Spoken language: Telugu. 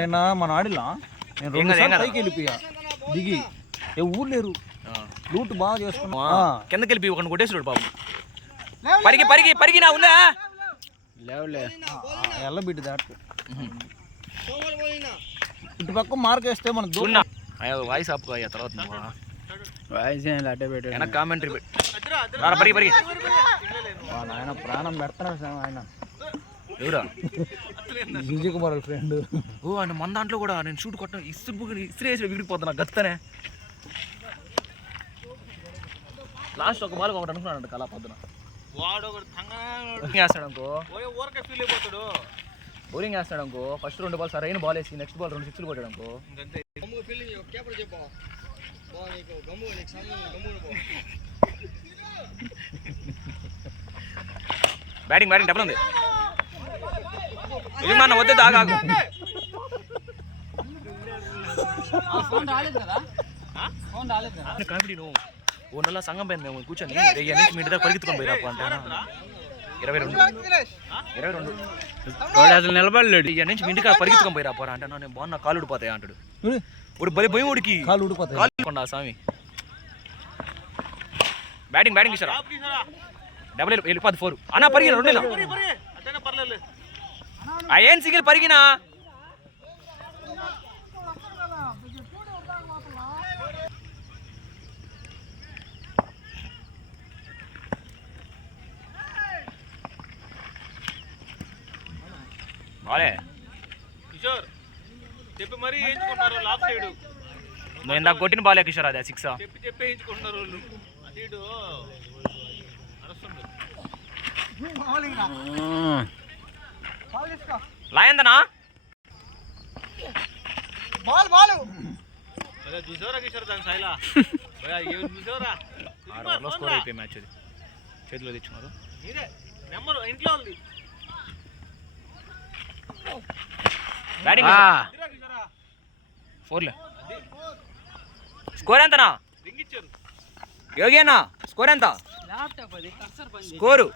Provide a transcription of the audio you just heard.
నిన్న మన ఆడిలా నేను పైకి వెళ్ళిపోయా దిగి ఊరు లేరు లూట్ బాగా చేసుకున్నా కిందకి వెళ్ళి ఒకటి కొట్టేసాడు బాబు పరిగి పరిగి పరిగి నా ఉందా లేవులే ఎల్లబిడ్డి దాటు ఇటు పక్క మార్క్ వేస్తే మన దూరం వాయిస్ ఆపుకో అయ్యా తర్వాత వాయిస్ అడ్డే పెట్టాడు కామెంటరీ పరిగి పరిగి ఆయన ప్రాణం పెడతాడు ఆయన ఎవరా విజయ్ కుమార్ ఫ్రెండ్. ఓ ఆయన మన దాంట్లో కూడా నేను షూట్ కొట్టడం ఇస్త్రీ వేసి విడిపోతున్నా గత్తనే. లాస్ట్ ఒక బాల్ ఒకటి అనుకున్నాడు కళా పొద్దున వేస్తాడు అనుకో బౌలింగ్ వేస్తాడు అనుకో ఫస్ట్ 2 బాల్ సరైన బాల్ వేసి నెక్స్ట్ బాల్ 2 సిక్స్లు కొట్టాడు అనుకో బ్యాటింగ్ బ్యాటింగ్ డబ్బులు ఉంది ఇది మన వద్ద దాగాగు కామెడీ నువ్వు ఓ నెల సంఘం పోయింది మేము కూర్చొని మీ ఇంటి దగ్గర పరిగెత్తుకొని పోయి రాపు అంటే 22 అసలు నిలబడలేడు ఇక నుంచి మీ ఇంటికి పరిగెత్తుకొని పోయి రాపోరా అంటే నేను బాగున్నా కాలు ఊడిపోతాయి అంటాడు. ఇప్పుడు బలి పోయి ఉడికి కాలు ఊడిపోతాయి కాలు స్వామి. బ్యాటింగ్ బ్యాటింగ్ ఇస్తారా డబుల్ వెళ్ళిపోద్ది 4 అన్న పరిగిన 2 ఏం సింగిల్ పరిగినా బాలే కిషోర్ చెప్పి మరీ వేయించుకుంటారు లాఫ్ సైడ్. నువ్వు ఇందాక కొట్టిన బాలే కిషోర్ అదే 6 చెప్పి వేయించుకుంటున్నారు వాళ్ళు అటు అరుస్తుంది లాయందనా బాల్ బాల్ అరే చూసారా కిషోర్ దాని సైలా చూసారా స్కోర్ అయిపోయి మ్యాచ్ అది చేతిలో తెచ్చుకున్నారు మీరే నెంబర్ ఇంట్లో ఉంది బ్యాటింగ్ 4 స్కోర్ ఎంతనా యోగి అన్న స్కోర్ ఎంత స్కోరు